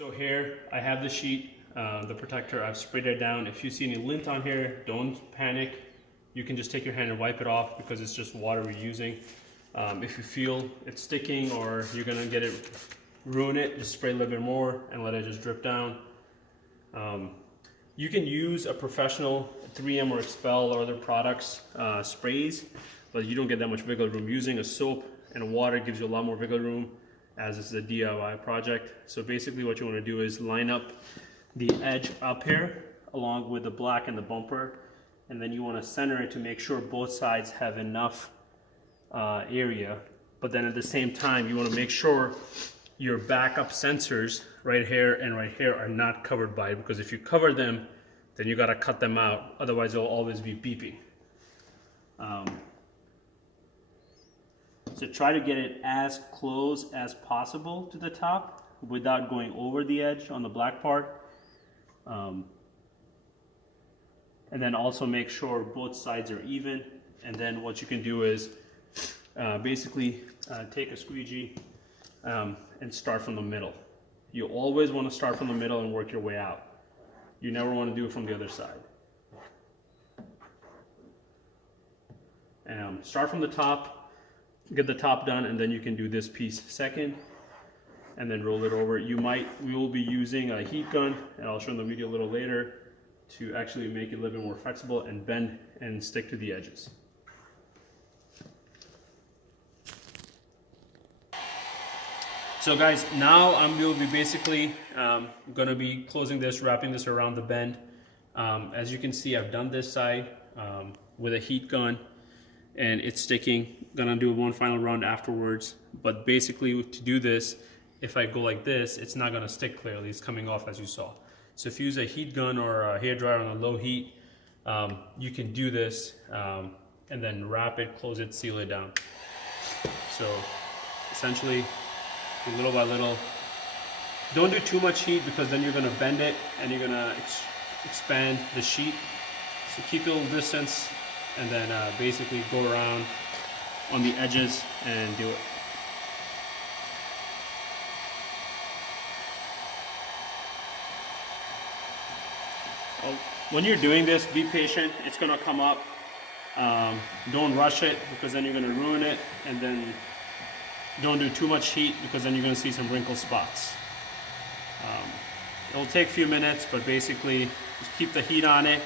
So here I have the sheet, the protector. I've sprayed it down. If you see any lint on here, don't panic. You can just take your hand and wipe it off because it's just water we're using. If you feel it's sticking or you're gonna ruin it, just spray a little bit more and let it just drip down. You can use a professional 3M or Expel or other products sprays, but you don't get that much wiggle room. Using a soap and water gives you a lot more wiggle room, as it's a DIY project. So basically what you want to do is line up the edge up here along with the black and the bumper, and then you want to center it to make sure both sides have enough area. But then at the same time you want to make sure your backup sensors right here and right here are not covered by it, because if you cover them, then you got to cut them out, otherwise they'll always be beeping. So try to get it as close as possible to the top without going over the edge on the black part. And then also make sure both sides are even. And then what you can do is basically take a squeegee and start from the middle. You always want to start from the middle and work your way out. You never want to do it from the other side. Start from the top, get the top done, and then you can do this piece second, and then roll it over. We will be using a heat gun, and I'll show in the video a little later, to actually make it a little bit more flexible and bend and stick to the edges. So guys, now we'll be basically gonna be closing this, wrapping this around the bend. As you can see, I've done this side with a heat gun, and it's sticking. Gonna do one final round afterwards, but basically to do this, if I go like this, it's not gonna stick clearly. It's coming off as you saw. So if you use a heat gun or a hairdryer on a low heat, you can do this and then wrap it, close it, seal it down. So essentially, little by little. Don't do too much heat because then you're gonna bend it and you're gonna expand the sheet. So keep a little distance, and then basically go around on the edges and do it. When you're doing this, be patient. It's gonna come up. Don't rush it because then you're gonna ruin it, and then don't do too much heat because then you're gonna see some wrinkle spots. It'll take a few minutes, but basically just keep the heat on it.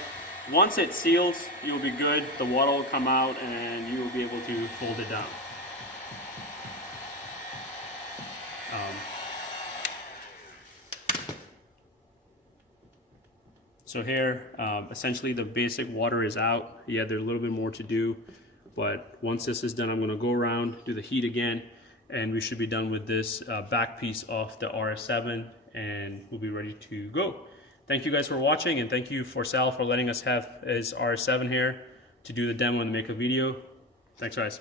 Once it seals, you'll be good. The water will come out and you will be able to fold it down. So here, essentially the basic water is out. Yeah, there's a little bit more to do, but once this is done, I'm gonna go around, do the heat again, and we should be done with this back piece of the RS7, and we'll be ready to go. Thank you guys for watching, and thank you for Sal for letting us have his RS7 here to do the demo and make a video. Thanks guys.